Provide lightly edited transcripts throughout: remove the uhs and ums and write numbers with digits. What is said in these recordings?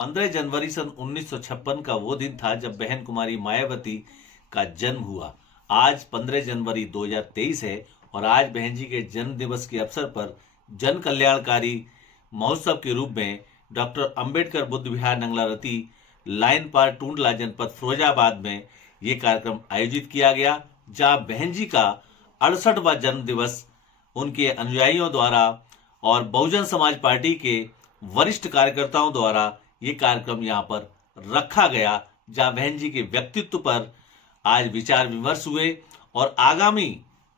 15 जनवरी सन 1956 का वो दिन था जब बहन कुमारी मायावती का जन्म हुआ। आज 15 जनवरी 2023 है और आज बहन जी के जन्म दिवस के अवसर पर जन कल्याणकारी महोत्सव के रूप में डॉक्टर अंबेडकर बुद्ध विहार नंगलारती लाइन पार टूंडला जनपद फिरोजाबाद में ये कार्यक्रम आयोजित किया गया, जहां बहन जी का 68वां जन्म दिवस उनके अनुयायियों द्वारा और बहुजन समाज पार्टी के वरिष्ठ कार्यकर्ताओं द्वारा ये कार्यक्रम यहाँ पर रखा गया, जहां बहन जी के व्यक्तित्व पर आज विचार विमर्श हुए और आगामी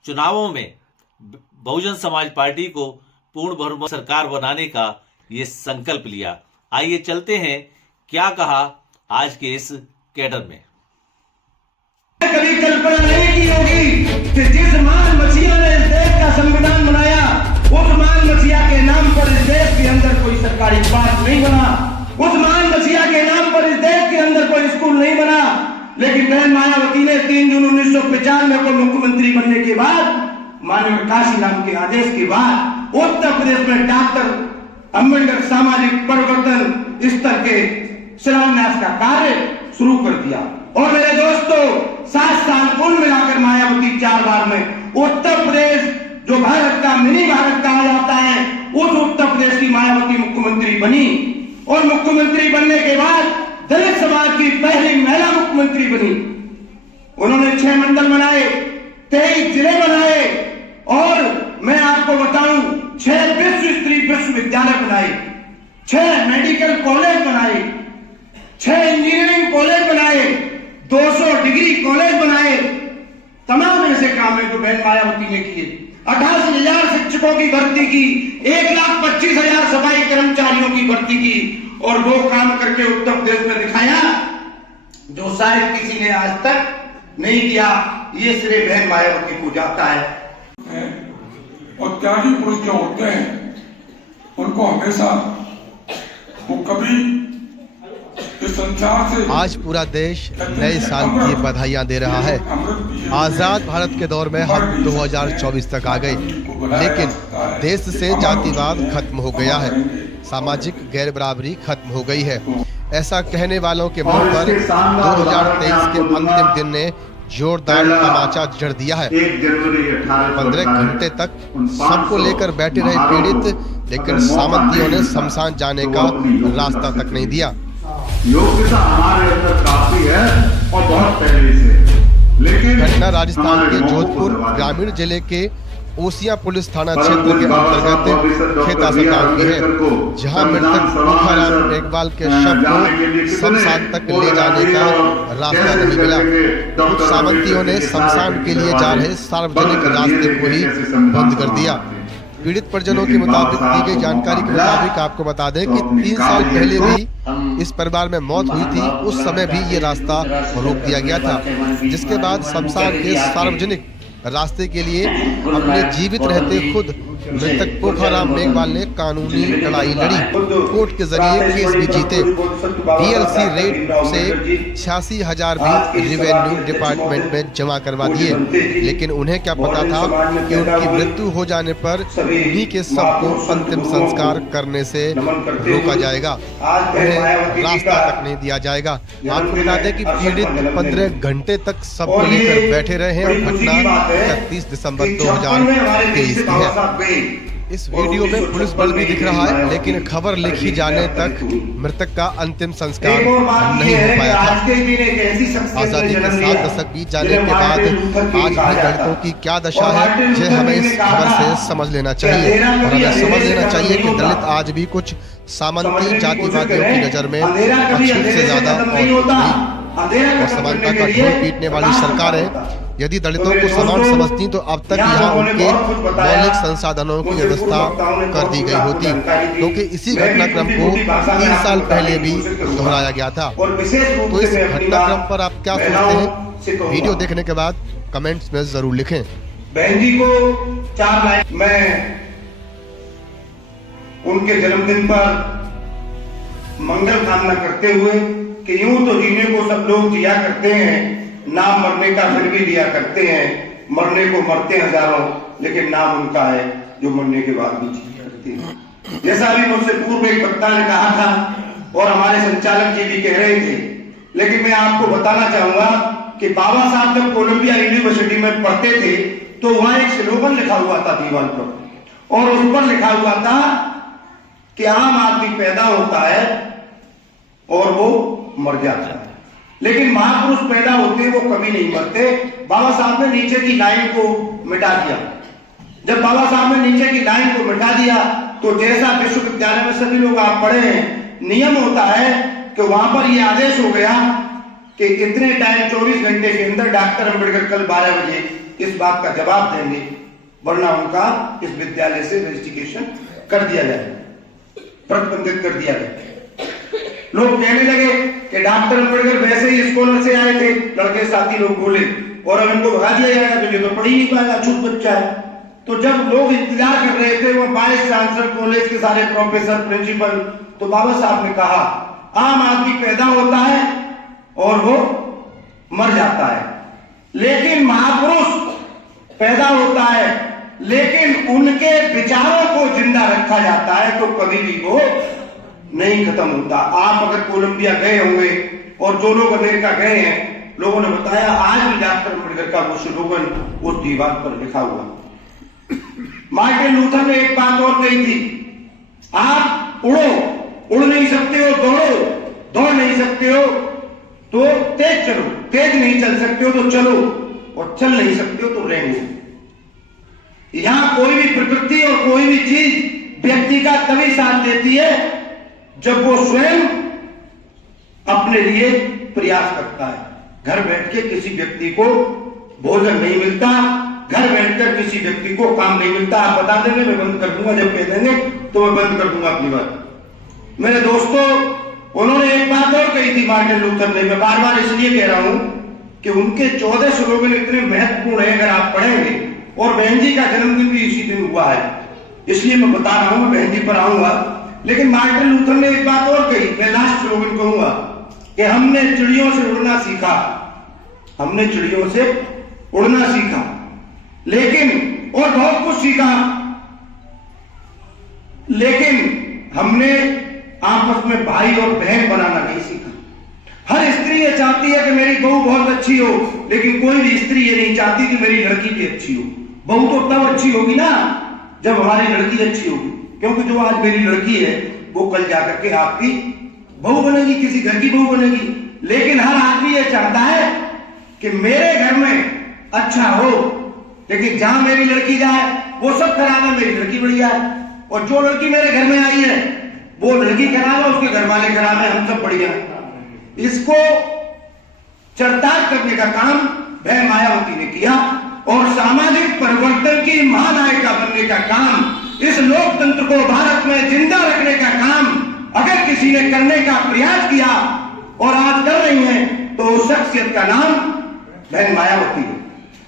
चुनावों में बहुजन समाज पार्टी को पूर्ण बहुमत सरकार बनाने का ये संकल्प लिया। आइए चलते हैं क्या कहा आज के इस कैडर में। कभी कल्पना नहीं की होगी कि जिस मान मसीहा ने इस देश का संविधान बनाया, उस मान मसीहा के नाम पर इस देश के अंदर कोई सरकारी पार्क नहीं बना, उस मान मसीहा के नाम पर इस देश के अंदर कोई स्कूल नहीं बना। लेकिन बहन मायावती ने 3 जून 1995 को मुख्यमंत्री बनने के बाद, माननीय काशीराम के आदेश के बाद उत्तर प्रदेश में डॉक्टर अंबेडकर सामाजिक परिवर्तन स्तर के शिलान्यास का कार्य शुरू कर दिया। और मेरे दोस्तों, 7 साल कुल मिलाकर मायावती 4 बार में उत्तर प्रदेश, जो भारत का मिनी भारत कहा जाता है, उस उत्तर प्रदेश की मायावती मुख्यमंत्री बनी और मुख्यमंत्री बनने के बाद दलित समाज की पहली महिला मुख्यमंत्री बनी। उन्होंने 6 मंडल बनाए, 23 जिले बनाए और मैं आपको बताऊं 6 विश्व स्तरीय विश्वविद्यालय बनाए, 6 मेडिकल कॉलेज बनाए, 6 इंजीनियरिंग कॉलेज बनाए, 200 डिग्री कॉलेज बनाए। तमाम ऐसे काम है जो बहन मायावती ने किए। 88,000 शिक्षकों की भर्ती की, 1,25,000 सफाई कर्मचारियों की भर्ती की और वो काम करके उत्तर प्रदेश में दिखाया जो शायद किसी ने आज तक नहीं किया। ये श्रेय बहन मायावती को जाता है। और त्यागी पुरुष जो होते हैं उनको हमेशा वो कभी इस संसार से। आज पूरा देश नए साल की बधाइयां दे रहा है। आजाद भारत के दौर में हम 2024 तक आ गए, लेकिन देश से जातिवाद खत्म हो गया है, सामाजिक गैर बराबरी खत्म हो गई है। ऐसा कहने वालों के मुंह पर 2023 के अंतिम दिन ने जोरदार तमाचा जड़ दिया है। 15 घंटे तक सबको लेकर बैठे रहे पीड़ित, लेकिन सामंतियों ने शमशान जाने का रास्ता तक नहीं दिया। योग्यता हमारे अंदर काफी है और बहुत पहले से। लेकिन घटना राजस्थान के जोधपुर ग्रामीण जिले के ओसिया पुलिस थाना क्षेत्र के अंतर्गत खेतासा गांव की है, जहां मृतक पोखाराम मेघवाल के शव को शमशान तक ले जाने का रास्ता नहीं मिला। कुछ सामंतियों ने शमशान के लिए जा रहे सार्वजनिक रास्ते को ही बंद कर दिया। पीड़ित परिजनों के मुताबिक दी गई जानकारी के मुताबिक आपको बता दें कि 3 साल पहले भी इस परिवार में मौत हुई थी। उस समय भी ये रास्ता रोक दिया गया था, जिसके बाद शमशान के सार्वजनिक रास्ते के लिए अपने जीवित रहते खुद मृतक पोखाराम मेघवाल ने कानूनी लड़ाई लड़ी, कोर्ट के जरिए केस भी जीते। डीएलसी रेट से 86,000 भी रेवेन्यू डिपार्टमेंट में जमा करवा दिए, लेकिन उन्हें क्या पता था कि उनकी मृत्यु हो जाने पर उन्हीं के शव को अंतिम संस्कार करने से रोका जाएगा, उन्हें रास्ता तक नहीं दिया जाएगा। आपको बता दें कि पीड़ित 15 घंटे तक शव को लेकर बैठे रहे हैं और घटना 31 दिसंबर 2023 की है। इस वीडियो में पुलिस बल भी दिख रहा है, लेकिन खबर लिखी जाने तक मृतक का अंतिम संस्कार नहीं हो पाया था। आजादी के 7 दशक बीत जाने के बाद आज भी दलितों की क्या दशा है, यह हमें इस खबर से समझ लेना चाहिए। और हमें समझ लेना चाहिए कि दलित आज भी कुछ सामंती जातिवादियों की नजर में अछूत से ज्यादा और समानता का ढोल पीटने वाली सरकारें यदि दलितों को समान समझती तो अब तक यहाँ उनके मौलिक संसाधनों की व्यवस्था कर दी गई होती, क्योंकि इसी घटनाक्रम को 3 साल पहले भी दोहराया गया था। तो इस घटनाक्रम पर आप क्या सोचते हैं, वीडियो देखने के बाद कमेंट्स में जरूर लिखें। बहन जी को 4 लाइन मैं उनके जन्मदिन पर मंगल कामना करते हुए कि यूं तो जीने को सब लोग जिया करते हैं, नाम मरने का फिर भी लिया करते हैं। मरने को मरते हजारों, लेकिन नाम उनका है जो मरने के बाद भी जिया करते हैं। जैसा अभी मुझसे पूर्व एक वक्ता ने कहा था और हमारे संचालक जी भी कह रहे थे, लेकिन मैं आपको बताना चाहूंगा कि बाबा साहब जब कोलंबिया यूनिवर्सिटी में पढ़ते थे तो वहां एक स्लोगन लिखा हुआ था दीवार पर, और उस पर लिखा हुआ था कि आम आदमी पैदा होता है और वो मर जाता है, लेकिन महापुरुष पैदा होते वो कभी नहीं मरते। बाबा साहब ने नीचे की लाइन को मिटा दिया। जब बाबा साहब ने नीचे की लाइन को मिटा दिया तो जैसा विश्वविद्यालय में सभी लोग आप पढ़े हैं, नियम होता है कि वहां पर यह आदेश हो गया कि इतने टाइम 24 घंटे के अंदर डॉक्टर अंबेडकर कल 12 बजे इस बात का जवाब देंगे, वरना उनका इस विद्यालय से रजिस्ट्रेशन कर दिया जाए, प्रतिबंधित कर दिया जाए। लोग कहने लगे कि डॉक्टर अंबेडकर वैसे ही स्कॉलर से आए थे, लड़के साथी लोग बोले, और अब इनको भगा दिया जाएगा तो ये तो पढ़ ही नहीं पाएगा, छूट बच्चा है। तो जब लोग इंतजार कर रहे थे, वो वाइस चांसलर, कॉलेज के सारे प्रोफेसर, प्रिंसिपल, तो बाबा साहब ने कहा आम आदमी पैदा होता है और वो मर जाता है, लेकिन महापुरुष पैदा होता है लेकिन उनके विचारों को जिंदा रखा जाता है, तो कभी भी वो नहीं खत्म होता। आप अगर कोलंबिया गए होंगे और जो लोग अमेरिका गए हैं, लोगों ने बताया आज भी डॉक्टर अंबेडकर का वो स्लोगन उस दीवार पर लिखा हुआ। मार्टिन लूथर ने एक बात और कही थी, आप उड़ नहीं सकते हो दौड़ नहीं सकते हो तो तेज चलो, तेज नहीं चल सकते हो तो चलो, और चल नहीं सकते हो तो रेंगो। यहां कोई भी प्रकृति और कोई भी चीज व्यक्ति का तभी साथ देती है जब वो स्वयं अपने लिए प्रयास करता है। घर बैठ के किसी व्यक्ति को भोजन नहीं मिलता, घर बैठकर किसी व्यक्ति को काम नहीं मिलता। आप बता देंगे, मैं बंद कर दूंगा, जब कह देंगे तो मैं बंद कर दूंगा अपनी बात। मेरे दोस्तों, उन्होंने एक बात और कही थी मार्टिन लूथर ने, मैं बार बार इसलिए कह रहा हूं कि उनके 14 स्लोगन इतने महत्वपूर्ण है, अगर आप पढ़ेंगे, और बहन जी का जन्मदिन भी इसी दिन हुआ है, इसलिए मैं बता रहा हूं, मैं बहन जी पर आऊंगा। लेकिन मार्टिन लूथर ने एक बात और कही, मैं लास्ट स्लोगन कहूंगा कि हमने चिड़ियों से उड़ना सीखा, हमने चिड़ियों से उड़ना सीखा, लेकिन और बहुत कुछ सीखा, लेकिन हमने आपस में भाई और बहन बनाना नहीं सीखा। हर स्त्री ये चाहती है कि मेरी बहू बहुत अच्छी हो, लेकिन कोई भी स्त्री ये नहीं चाहती कि मेरी लड़की भी अच्छी हो। बहू तो तब अच्छी होगी ना जब हमारी लड़की अच्छी होगी, क्योंकि जो आज मेरी लड़की है वो कल जाकर के आपकी बहू बनेगी, किसी घर की बहू बनेगी। लेकिन हर आदमी ये चाहता है कि मेरे घर में अच्छा हो, लेकिन जहां मेरी लड़की जाए वो सब खराब है, मेरी लड़की बढ़िया है, और जो लड़की मेरे घर में आई है वो लड़की खराब है, उसके घर वाले खराब है, हम सब बढ़िया है। इसको चरितार्थ करने का काम बहन मायावती ने किया, और सामाजिक परिवर्तन की महानायिका बनने का काम, इस लोकतंत्र को भारत में जिंदा रखने का काम अगर किसी ने करने का प्रयास किया और आज कर रही है, तो उस शख्सियत का नाम बहन मायावती है।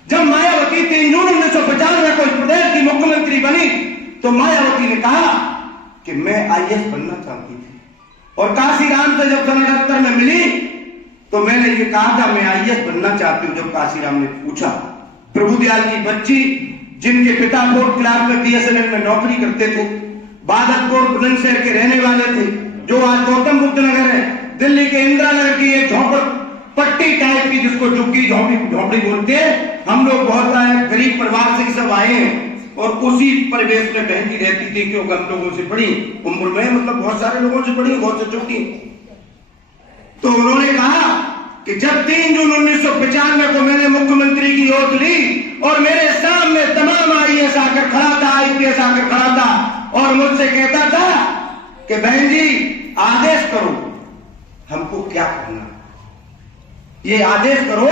जब मायावती 3 जून 1950 में कोई प्रदेश की मुख्यमंत्री बनी तो मायावती ने कहा कि मैं IAS बनना चाहती थी, और काशीराम से जब 1978 में मिली तो मैंने ये कहा था मैं IAS बनना चाहती हूं। जब काशीराम ने पूछा, प्रभुदयाल की बच्ची जिनके पिता बोर्ड क्लास में BSNL में नौकरी करते थे, बादलपुर बुलंदशहर के रहने वाले थे, जो आज गौतम बुद्ध नगर है, दिल्ली के इंदिरा नगर की एक झोपड़पट्टी टाइप की, जिसको झुग्गी झोपड़ी बोलते हैं, हम लोग बहुत गरीब परिवार से सब आए हैं, और उसी परिवेश में बहन जी रहती थी, क्योंकि हम लोगों से बड़ी उम्र में, मतलब बहुत सारे लोगों से बड़ी, बहुत से छोटी। तो उन्होंने कहा कि जब 3 जून 1995 को मैंने मुख्यमंत्री की ओथ ली और मेरे सामने तमाम IAS आकर खड़ा था, IPS आकर खड़ा था, और मुझसे कहता था कि बहन जी आदेश करो हमको क्या करना है, ये आदेश करो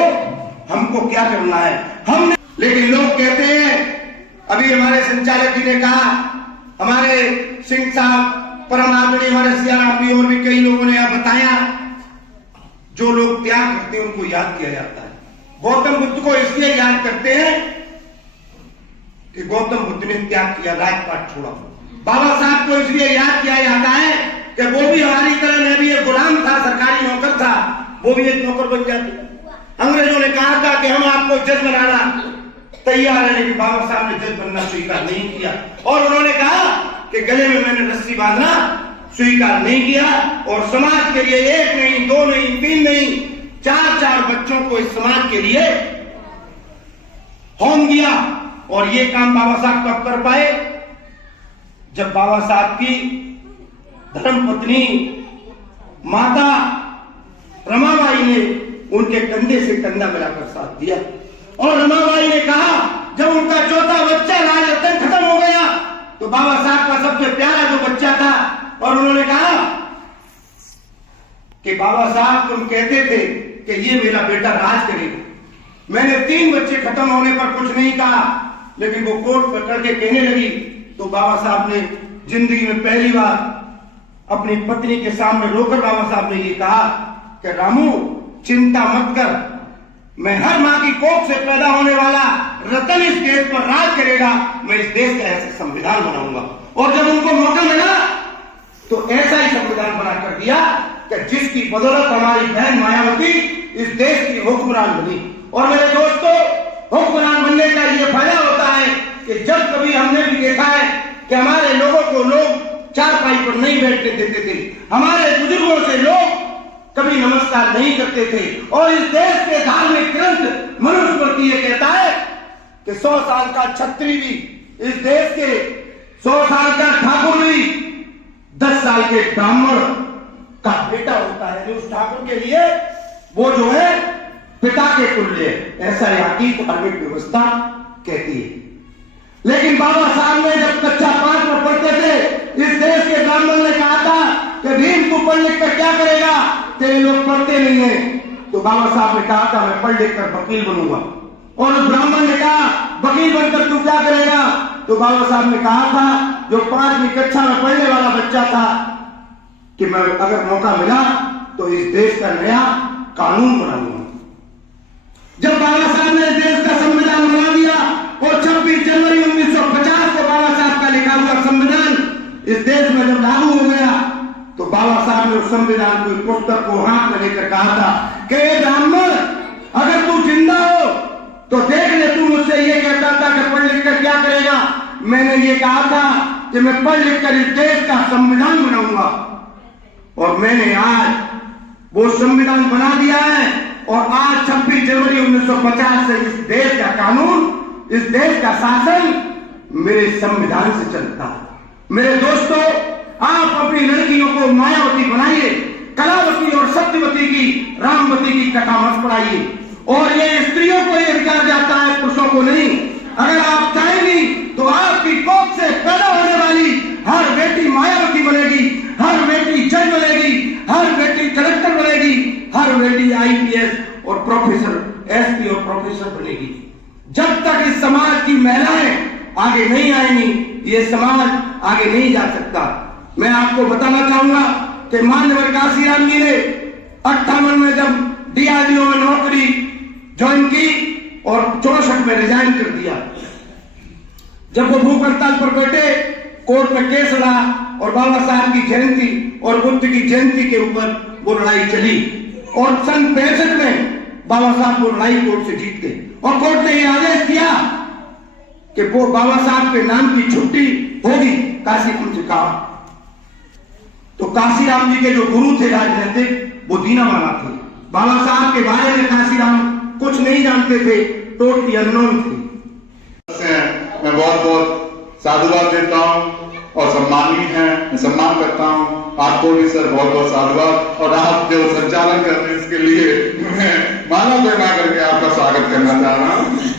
हमको क्या करना है। हमने, लेकिन लोग कहते हैं, अभी हमारे संचालक जी ने कहा, हमारे सिंह साहब, परम आदरणीय हमारे सियाराम भी, और भी कई लोगों ने यहां बताया, जो लोग त्याग करते हैं उनको याद किया जाता है। गौतम बुद्ध को इसलिए याद करते हैं कि गौतम बुद्ध ने त्याग किया, राजपाट छोड़ा। बाबा साहब को इसलिए याद किया जाता है कि वो भी हमारी तरह, मैं भी एक गुलाम था, सरकारी नौकर था, वो भी एक नौकर बन जाते। अंग्रेजों ने कहा था कि हम आपको जज बनाना तैयार है, लेकिन बाबा साहब ने जज बनना स्वीकार नहीं किया, और उन्होंने कहा कि गले में मैंने रस्सी बांधना स्वीकार नहीं किया और समाज के लिए 1 नहीं, 2 नहीं, 3 नहीं, 4 बच्चों को इस समाज के लिए होम दिया। और ये काम बाबा साहब कब कर पाए? जब बाबा साहब की धर्मपत्नी माता रमाबाई ने उनके कंधे से कंधा मिलाकर साथ दिया। और रमाबाई ने कहा, जब उनका चौथा बच्चा राज रतन खत्म हो गया तो बाबा साहब का सबसे प्यारा जो बच्चा था, और उन्होंने कहा कि बाबा साहब तुम कहते थे कि ये मेरा बेटा राज करेगा। मैंने 3 बच्चे खत्म होने पर कुछ नहीं कहा, लेकिन वो कोट पकड़ के कहने लगी तो बाबा साहब ने जिंदगी में पहली बार अपनी पत्नी के सामने रोकर बाबा साहब ने ये कहा कि रामू चिंता मत कर, मैं हर मां की कोख से पैदा होने वाला रतन इस देश पर राज करेगा, मैं इस देश का ऐसा संविधान बनाऊंगा। और जब उनको मौका मिला तो ऐसा ही संविधान बना कर दिया कि जिसकी बदौलत हमारी बहन मायावती इस देश की हुक्मरान बनी। और मेरे दोस्तों, हुक्मरान बनने का ये फायदा होता है कि जब कभी हमने भी देखा है कि हमारे लोगों को लोग चारपाई पर नहीं बैठने देते थे, हमारे बुजुर्गों से लोग कभी नमस्कार नहीं करते थे, और इस देश के धार्मिक ग्रंथ मनुस्मृति ये कहता है कि 100 साल का छत्री भी इस देश के 100 साल का ठाकुर भी 10 साल के ब्राह्मण का बेटा होता है। उस ठाकुर के लिए वो जो है पिता के तुल्य, ऐसा यहाँ की धार्मिक व्यवस्था कहती है। लेकिन बाबा साहब ने जब कक्षा 5 में पढ़ते थे, इस देश के ब्राह्मण ने कहा था कि भीम तू पढ़ लिख कर क्या करेगा, तेरे लोग पढ़ते नहीं है। तो बाबा साहब ने कहा था मैं पढ़ लिख कर वकील बनूंगा। और उस ब्राह्मण ने कहा वकील बनकर तू क्या करेगा? तो बाबा साहब ने कहा था, जो 5वीं कक्षा में पढ़ने वाला बच्चा था, कि मैं अगर मौका मिला तो इस देश का नया कानून बनाऊंगा। जब बाबा साहब ने इस देश का संविधान बना दिया और 26 जनवरी 1950 को बाबा साहब का लिखा हुआ संविधान इस देश में जब लागू हो गया, तो बाबा साहब ने उस संविधान की पुस्तक को हाथ में लेकर कहा था कि ब्राह्मण अगर तू जिंदा हो तो देख ले, तू मुझसे ये कहता था कि पढ़ लिख कर क्या करेगा, मैंने ये कहा था कि मैं पढ़ लिख कर इस देश का संविधान बनाऊंगा। और मैंने आज वो संविधान बना दिया है, और आज 26 जनवरी 1950 से इस देश का कानून, इस देश का शासन मेरे संविधान से चलता है। मेरे दोस्तों, आप अपनी लड़कियों को मायावती बनाइए, कलावती और सत्यवती की, रामवती की कथा मत पढ़ाइए। और ये स्त्रियों को ये अधिकार जाता है, पुरुषों को नहीं। अगर आप चाहेंगी तो आपकी कोख से पैदा होने वाली हर बेटी मायावती बनेगी, हर बेटी जज बनेगी, हर बेटी कलेक्टर बनेगी, हर बेटी IPS और प्रोफेसर, SP और प्रोफेसर बनेगी। जब तक इस समाज की महिलाएं आगे नहीं आएंगी, ये समाज आगे नहीं जा सकता। मैं आपको बताना चाहूंगा कि मान्यवर काशीराम जी ने 58 में जब DRDO में नौकरी ज्वाइन की और 64 में रिजाइन कर दिया। जब वो भूख हड़ताल पर बैठे, कोर्ट में केस लड़ा और बाबा साहब की जयंती और बुद्ध की जयंती के ऊपर वो लड़ाई चली, और सन 65 में बाबा साहब वो लड़ाई कोर्ट से जीत गए। और कोर्ट ने ये आदेश दिया कि वो बाबा साहब के नाम की छुट्टी होगी, काशीराम जी कहा। तो काशीराम जी के जो गुरु थे राजनीतिक, वो दीनावाला थे। बाबा साहब के बारे में काशीराम कुछ नहीं जानते थे, टोटली अननोन थे। मैं बहुत बहुत साधुवाद देता हूँ और सम्मानित हैं, मैं सम्मान करता हूँ आपको भी सर, बहुत बहुत साधुवाद। और आप जो संचालन कर रहे हैं इसके लिए मैं मानव करना करके आपका स्वागत करना चाह रहा हूँ।